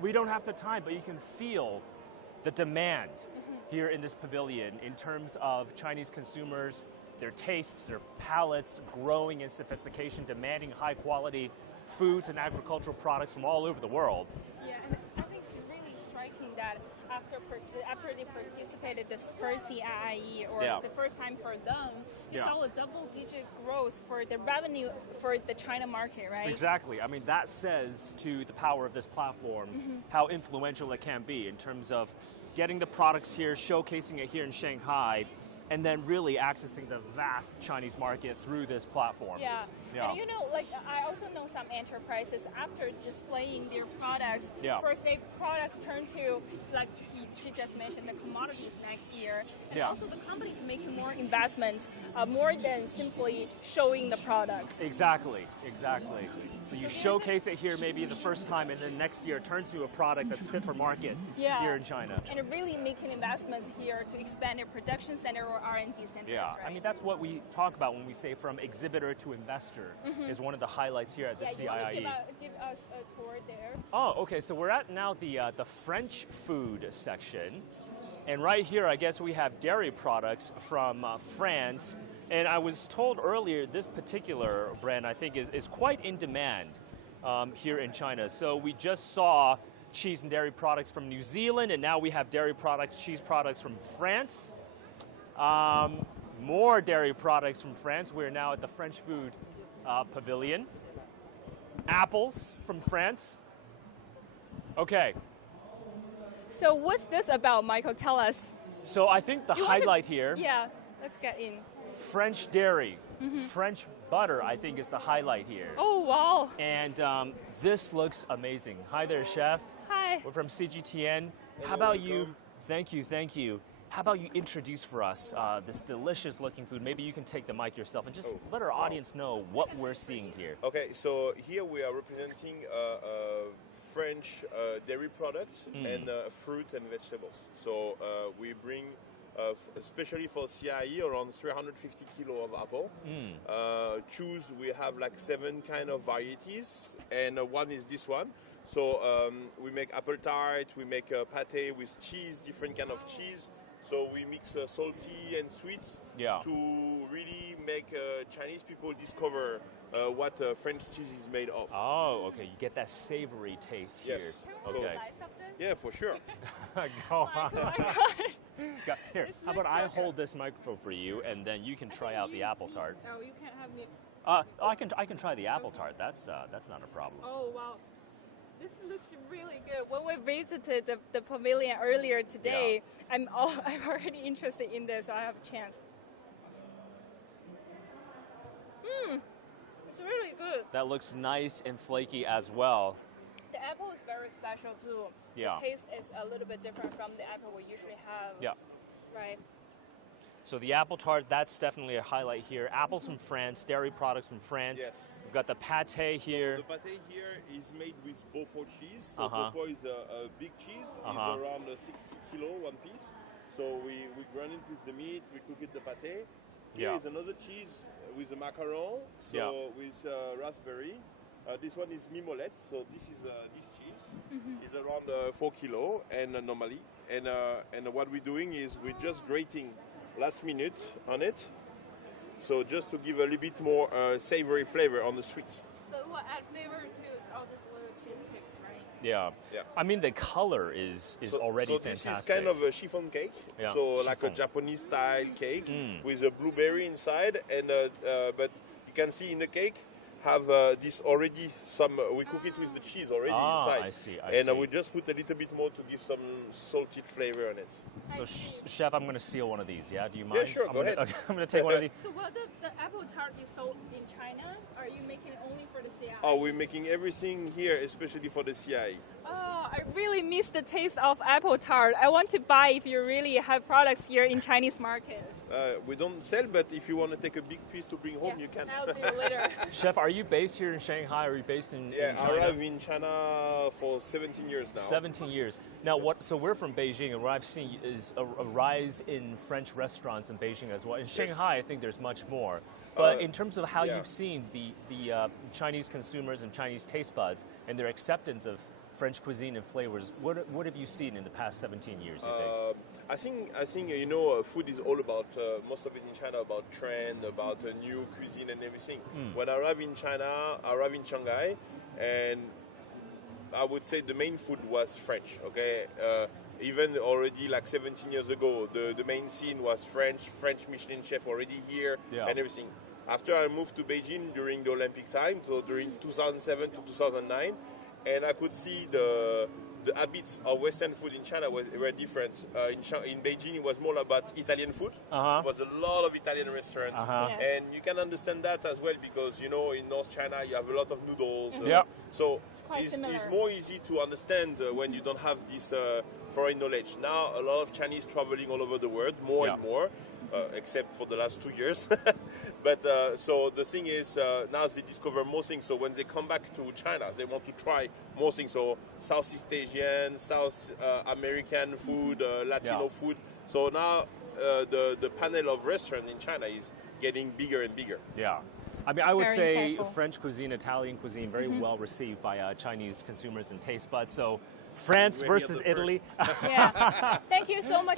we don't have the time. But you can feel the demand here in this pavilion in terms of Chinese consumers, their tastes, their palates growing in sophistication, demanding high-quality foods and agricultural products from all over the world. Yeah, and I think it's really striking that after they participated this first CIIE or the first time for them, you saw a double-digit growth for the revenue for the China market, right? Exactly. I mean, that says to the power of this platform how influential it can be in terms of getting the products here, showcasing it here in Shanghai, and then really accessing the vast Chinese market through this platform. Yeah. And you know, like I also know some enterprises after displaying their products, first their products turn to, like she just mentioned, the commodities next year. And also the companies making more investment, more than simply showing the products. Exactly. So you showcase it here maybe the first time, and then next year it turns to a product that's fit for market here in China. And really making investments here to expand their production center or R&D centers, right? I mean, that's what we talk about when we say from exhibitor to investor is one of the highlights here at the CIIE. You want to give us a tour there? Oh, okay. So we're at now the French food section. And right here, I guess we have dairy products from France. And I was told earlier, this particular brand, I think, is quite in demand here in China. So we just saw cheese and dairy products from New Zealand, and now we have dairy products, cheese products from France. More dairy products from France. We're now at the French food pavilion. Apples from France. Okay. So what's this about, Michael? Tell us. So I think the highlight here. Yeah, let's get in. French dairy. French butter, I think, is the highlight here. Oh, wow. And this looks amazing. Hi there, chef. Hi. We're from CGTN. How about you? Thank you. How about you introduce for us this delicious looking food? Maybe you can take the mic yourself and just let our audience know what we're seeing here. Okay, so here we are representing French dairy products and fruit and vegetables. So we bring, especially for CIIE, around 350 kilo of apple. We have like 7 kind of varieties, and one is this one. So we make apple tart, we make pate with cheese, different kind of cheese. So we mix salty and sweet to really make Chinese people discover what French cheese is made of. Oh, okay. You get that savory taste here. Okay. Yeah, for sure. Go on. Here, how about I hold this microphone for you, and then you can try out the apple tart. Oh, you can't have me. I can try the apple tart. That's not a problem. Oh wow, this looks really good. When we visited the pavilion earlier today, I'm already interested in this. So I have a chance. It's really good. That looks nice and flaky as well. The apple is very special too. Yeah. The taste is a little bit different from the apple we usually have. Yeah. Right. So the apple tart, that's definitely a highlight here. Apples from France, dairy products from France. Yes. We've got the pâté here. So the pâté here is made with Beaufort cheese. So Beaufort is a big cheese. It's around 60 kilo one piece. So we grind it with the meat, we cook it the pâté. Here is another cheese with a macaron, with raspberry. This one is mimolette, so this is this cheese is around 4 kilo and normally. And what we're doing is we're just grating last minute on it, so just to give a little bit more savory flavor on the sweet. So it will add flavor to all these little cheesecakes, right? Yeah. I mean, the color is already fantastic. So this is kind of a chiffon cake, so like a Japanese style cake with a blueberry inside, and but you can see in the cake have this already we cook it with the cheese already inside. I see. We just put a little bit more to give some salty flavor on it. So chef, I'm going to steal one of these, yeah? Do you mind? Yeah, sure, go ahead. I'm going to take one of these. So will the apple tart be sold in China? Or are you making it only for the CIIE? Oh, we're making everything here, especially for the CIIE. Oh, I really miss the taste of apple tart. I want to buy if you really have products here in Chinese market. We don't sell, but if you want to take a big piece to bring home, you can. I'll do it later. Chef, are you based here in Shanghai, or are you based in China? I arrived in China for 17 years now. 17 years. Now, so we're from Beijing, and what I've seen is a rise in French restaurants in Beijing as well. In Shanghai, I think there's much more. But in terms of how you've seen the Chinese consumers and Chinese taste buds and their acceptance of French cuisine and flavors, what have you seen in the past 17 years, you think? I think you know, food is all about, most of it in China, about trend, about new cuisine and everything. When I arrived in China, I arrived in Shanghai, and I would say the main food was French, okay? Even already like 17 years ago, the main scene was French Michelin chef already here and everything. After I moved to Beijing during the Olympic time, so during 2007 to 2009, and I could see the habits of Western food in China were different. In Beijing, it was more about Italian food. There was a lot of Italian restaurants. And you can understand that as well because, you know, in North China, you have a lot of noodles. So it's more easy to understand when you don't have this foreign knowledge. Now, a lot of Chinese traveling all over the world, more and more. Except for the last 2 years. But so the thing is, now they discover more things. So when they come back to China, they want to try more things. So Southeast Asian, South American food, Latino food. So now the panel of restaurants in China is getting bigger and bigger. Yeah. I mean, I would say French cuisine, Italian cuisine, very well received by Chinese consumers and taste buds. So France versus Italy. Thank you so much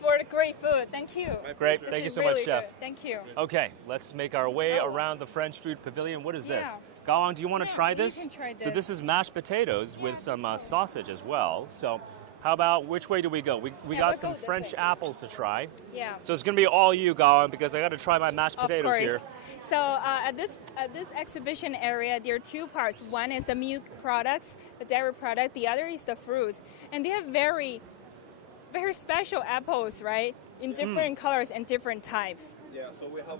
for the great food. Thank you. Great. Thank you so much, Chef. Good. Thank you. Okay, let's make our way around the French food pavilion. What is this? Gao Wang, do you want to try this? You can try this. So this is mashed potatoes with some sausage as well. So how about, which way do we go? We got some French apples to try. Yeah. So it's going to be all you, Gao Wang, because I got to try my mashed potatoes here. So at this exhibition area, there are two parts. One is the milk products, the dairy product. The other is the fruits, and they have very, very special apples, right? In different colors and different types. Yeah. So we have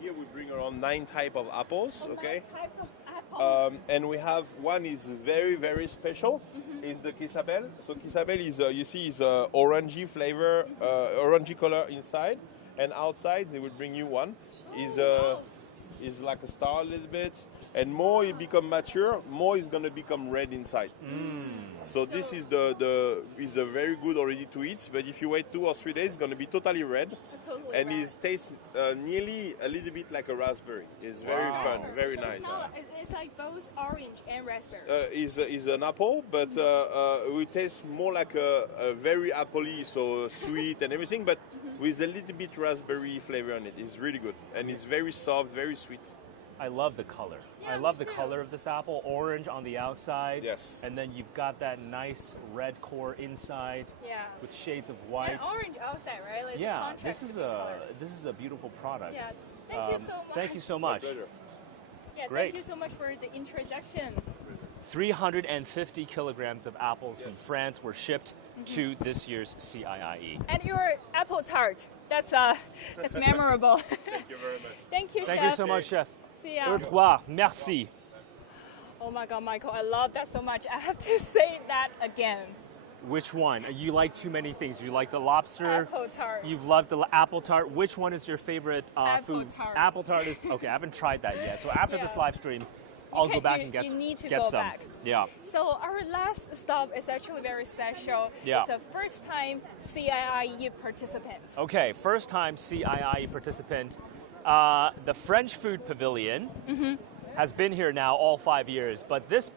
here we bring around 9 types of apples. Okay. 9 types of apples. And we have one is very, very special. Is the quesabel. So quesabel is you see is orangey flavor, orangey color inside, and outside they will bring you one. Is like a star a little bit. and more it become mature, more it's going to become red inside. So this is is a very good already to eat, but if you wait 2 or 3 days, it's going to be totally red, and it tastes nearly a little bit like a raspberry. It's very fun, very nice. It's like both orange and raspberry. Is an apple, but it tastes more like a very appley, so sweet and everything, but with a little bit raspberry flavor on it. It's really good, and it's very soft, very sweet. I love the color. Yeah, I love me the too. color of this apple. Orange on the outside. Yes. And then you've got that nice red core inside. Yeah. With shades of white. And orange outside, right? Like Yeah, contrast this is to the a colors. beautiful product. Yeah. Thank you so much. Thank you so much. My pleasure. Yeah, Great. thank you so much for the introduction. 350 kilograms of apples from France were shipped to this year's CIIE. And your apple tart. That's memorable. Thank you very much. Thank you, Thank Chef. you so much, Chef. See ya. Au revoir. Merci. Oh my God, Michael, I love that so much. I have to say that again. Which one? You like too many things. You like the lobster. Apple tart. You've loved the apple tart. Which one is your favorite Apple food? tart. Apple tart is okay. I haven't tried that yet. So after this Yeah. live stream, I'll go back and you get need to get go some. back. Yeah. So our last stop is actually very special. Yeah. It's a first-time CIIE participant. Okay, first time CIIE participant. The French Food Pavilion has been here now all 5 years, but this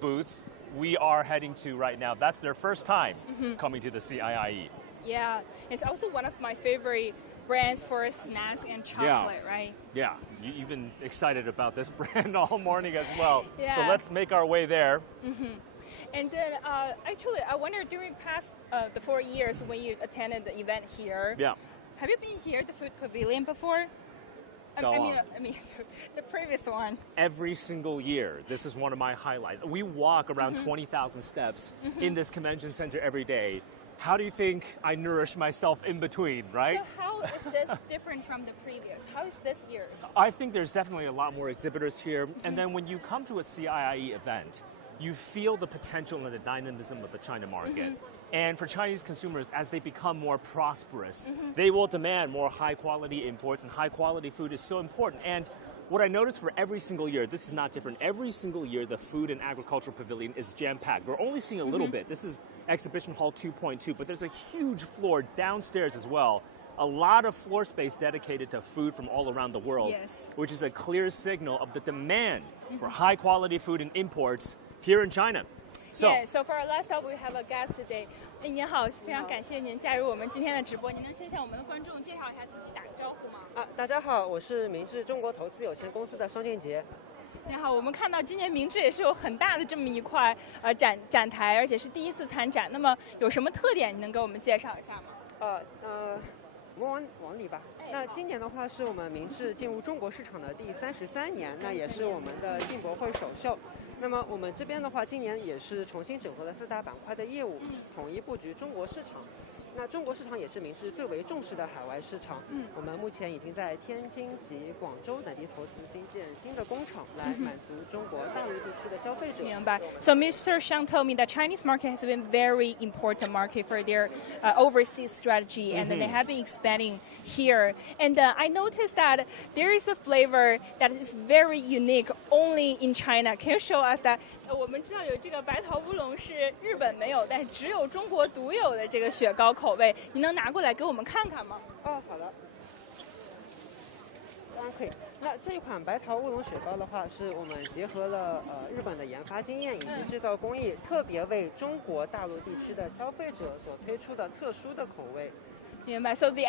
booth we are heading to right now, that's their first time coming to the CIIE. Yeah, it's also one of my favorite brands for snacks and chocolate, right? Yeah, you've been excited about this brand all morning as well. Yeah. So let's make our way there. And then actually, I wonder during past the 4 years when you attended the event here, Yeah. have you been here at the Food Pavilion before? Go on. I mean, the previous one. Every single year, this is one of my highlights. We walk around 20,000 steps in this convention center every day. How do you think I nourish myself in between, right? So how is this different from the previous? How is this year's? I think there's definitely a lot more exhibitors here. And then when you come to a CIIE event, you feel the potential and the dynamism of the China market. And for Chinese consumers, as they become more prosperous, they will demand more high quality imports, and high quality food is so important. And what I noticed for every single year, this is not different. Every single year, the Food and Agricultural Pavilion is jam-packed. We're only seeing a little bit. This is Exhibition Hall 2.2, but there's a huge floor downstairs as well. A lot of floor space dedicated to food from all around the world, which is a clear signal of the demand for high quality food and imports here in China. Yeah, so for our last stop, we have a guest today. 您好，非常感谢您加入我们今天的直播。您能先向我们的观众介绍一下自己，打个招呼吗？大家好，我是明治中国投资有限公司的商建杰。你好，我们看到今年明治也是有很大的这么一块展台，而且是第一次参展。那么有什么特点？你能给我们介绍一下吗？我们往里吧。那今年的话是我们明治进入中国市场的第33年，那也是我们的进博会首秀。那么我们这边的话，今年也是重新整合了4大板块的业务，统一布局中国市场。那中国市场也是明治最为重视的海外市场。我们目前已经在天津及广州等地投资新建新的工厂，来满足中国大陆地区的消费者。明白。So Mr. Shang told me that Chinese market has been very important market for their overseas strategy, and then they have been expanding here. And I noticed that there is a flavor that is very unique only in China. Can you show us that? 我们知道有这个白桃乌龙是日本没有，但是只有中国独有的这个雪糕口味，你能拿过来给我们看看吗？好的，当然可以。那这一款白桃乌龙雪糕的话，是我们结合了日本的研发经验以及制造工艺，特别为中国大陆地区的消费者所推出的特殊的口味。明白 So they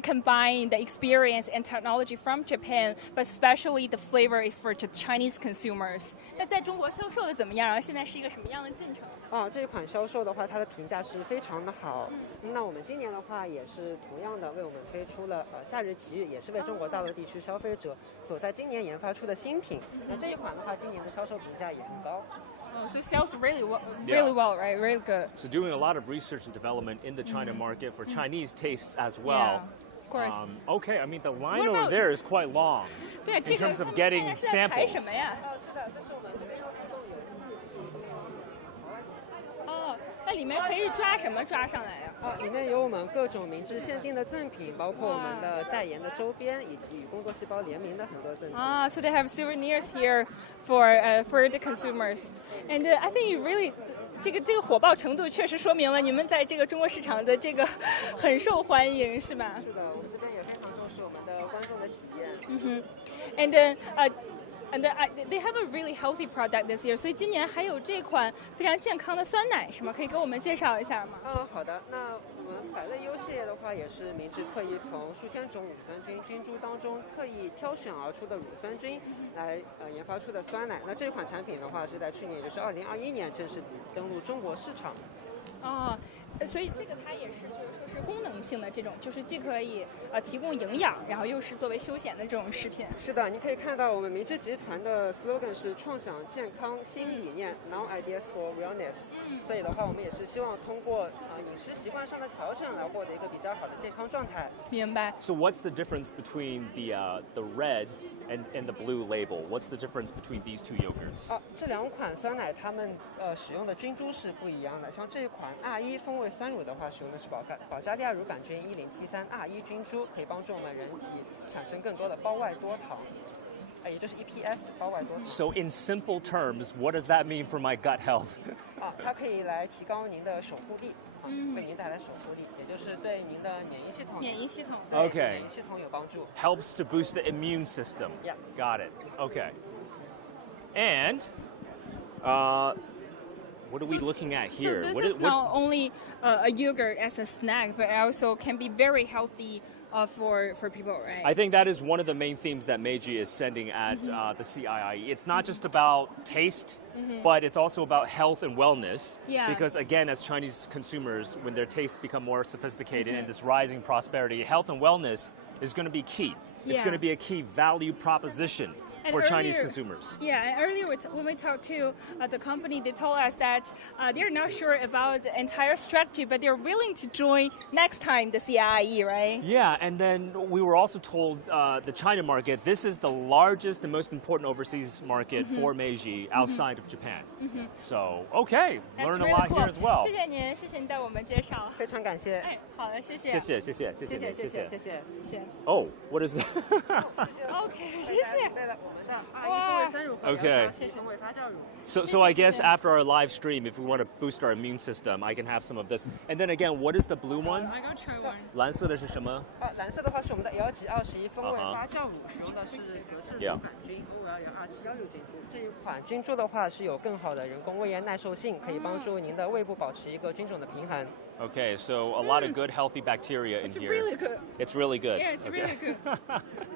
combine the experience and technology from Japan, but especially the flavor is for Chinese consumers. 那在中国销售的怎么样？然后现在是一个什么样的进程？这一款销售的话，它的评价是非常的好。那我们今年的话，也是同样的为我们推出了夏日奇遇，也是为中国大陆地区消费者所在今年研发出的新品。那这一款的话，今年的销售评价也很高。So sells really well, right? Really good. So doing a lot of research and development in the China market for Chinese tastes as well. Yeah, of course. Okay, I mean the line over there is quite long in terms of getting samples. 什么呀？那里面可以抓什么抓上来呀？里面有我们各种明制限定的赠品，包括我们的代言的周边，以及与工作细胞联名的很多赠品。So they have souvenirs here for the consumers, and I think it really. 这个火爆程度确实说明了你们在这个中国市场的这个很受欢迎，是吧？是的，我们这边也非常重视我们的观众的体验。And they have a really healthy product this year. 所以今年还有这款非常健康的酸奶，是吗？可以给我们介绍一下吗？好的。那我们百乐优系列的话，也是明治特意从数千种乳酸菌菌株当中特意挑选而出的乳酸菌来研发出的酸奶。那这款产品的话，是在去年，也就是2021年正式登陆中国市场。所以这个它也是就是说是功能性的这种，就是既可以提供营养，然后又是作为休闲的这种食品。是的，你可以看到我们明治集团的 slogan 是创想健康新理念 ，Now Ideas for Wellness。所以的话，我们也是希望通过饮食习惯上的调整来获得一个比较好的健康状态。明白。So what's the difference between the red and the blue label? What's the difference between these two yogurts? 这两款酸奶它们使用的菌株是不一样的。像这一款R1风味酸乳的话，使用的是保加利亚乳杆菌1073R1菌株，可以帮助我们人体产生更多的胞外多糖，也就是 EPS 胞外多糖。So in simple terms, what does that mean for my gut health? 它可以来提高您的守护力，为您带来守护力，也就是对您的免疫系统。免疫系统。Okay. 免疫系统有帮助。Helps to boost the immune system. Yeah. Got it. Okay. And what are we looking at here? So this is not only a yogurt as a snack, but also can be very healthy for people, right? I think that is one of the main themes that Meiji is sending at the CIIE. It's not just about taste, but it's also about health and wellness. Yeah. Because again, as Chinese consumers, when their tastes become more sophisticated and this rising prosperity, health and wellness is going to be key. It's going to be a key value proposition for Chinese consumers. Yeah, and earlier when we talked to the company, they told us that they're not sure about the entire strategy, but they're willing to join next time the CIIE, right? Yeah, and then we were also told the China market, this is the largest and most important overseas market for Meiji outside of Japan. So, okay, learn a lot here as well. 谢谢您，谢谢您带我们介绍。非常感谢。好的，谢谢。谢谢。Oh, what is that? OK， 谢谢。 Okay. So I guess after our live stream, if we want to boost our immune system, I can have some of this. And then again, what is the blue one? I gotta try one. 蓝色的是什么？蓝色的话是我们的 LG21风味发酵乳，使用的是格氏乳杆菌 OL22716菌株。这一款菌株的话是有更好的人工胃炎耐受性，可以帮助您的胃部保持一个菌种的平衡。 Okay, so a lot of good, healthy bacteria in here. It's really good. It's really good. Yeah, it's really good.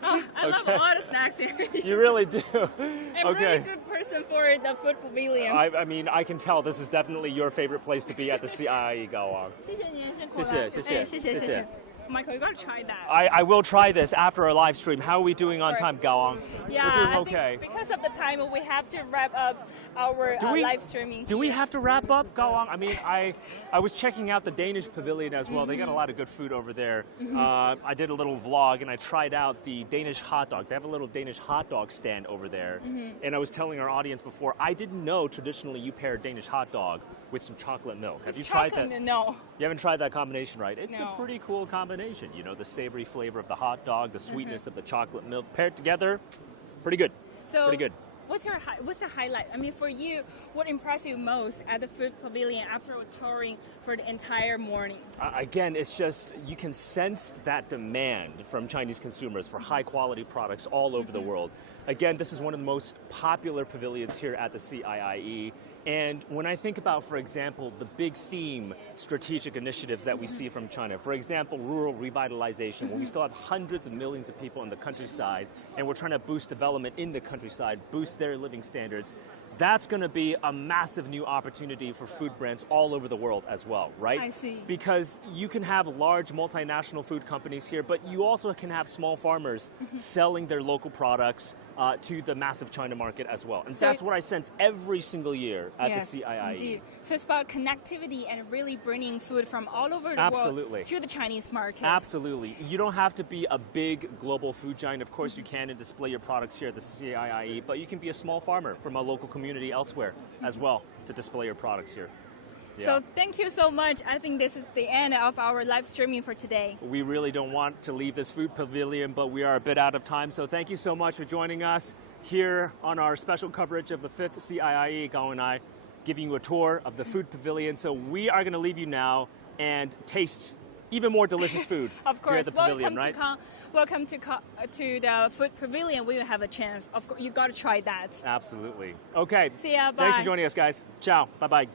I love a lot of snacks here. You really do. I'm a really good person for the food pavilion. I mean, I can tell this is definitely your favorite place to be at the CIIE, Gao Wang. 谢谢您，辛苦了。Michael, you gotta try that. I will try this after our live stream. How are we doing on time, Gao Wang? Yeah, we're doing okay. I think because of the time, we have to wrap up our live streaming. Do we have to wrap up, Gao Wang? I mean, I was checking out the Danish pavilion as well. They got a lot of good food over there. I did a little vlog and I tried out the Danish hot dog. They have a little Danish hot dog stand over there. And I was telling our audience before, I didn't know traditionally you pair Danish hot dog with some chocolate milk. Have you tried that? No. You haven't tried that combination, right? It's No. a pretty cool combination. You know, the savory flavor of the hot dog, the sweetness of the chocolate milk paired together. Pretty good. So, pretty good. What's the highlight? I mean, for you, what impressed you most at the food pavilion after touring for the entire morning? Again, it's just you can sense that demand from Chinese consumers for high quality products all over the world. Again, this is one of the most popular pavilions here at the CIIE. And when I think about, for example, the big theme strategic initiatives that we see from China, for example, rural revitalization, where we still have hundreds of millions of people in the countryside, and we're trying to boost development in the countryside, boost their living standards, that's going to be a massive new opportunity for food brands all over the world as well, right? I see. Because you can have large multinational food companies here, but you also can have small farmers selling their local products to the massive China market as well. And so that's what I sense every single year at the CIIE. Indeed. So it's about connectivity and really bringing food from all over the world to the Chinese market. Absolutely. You don't have to be a big global food giant. Of course you can and display your products here at the CIIE, but you can be a small farmer from a local community elsewhere as well to display your products here. Yeah. So thank you so much. I think this is the end of our live streaming for today. We really don't want to leave this food pavilion, but we are a bit out of time. So thank you so much for joining us here on our special coverage of the 5th CIIE, Gao and I, giving you a tour of the food pavilion. So we are going to leave you now and taste even more delicious food. Of course, here at the pavilion, right? Welcome to the food pavilion. We will have a chance. Of course, you got to try that. Absolutely. Okay. See ya. Bye. Thanks for joining us, guys. Ciao. Bye-bye.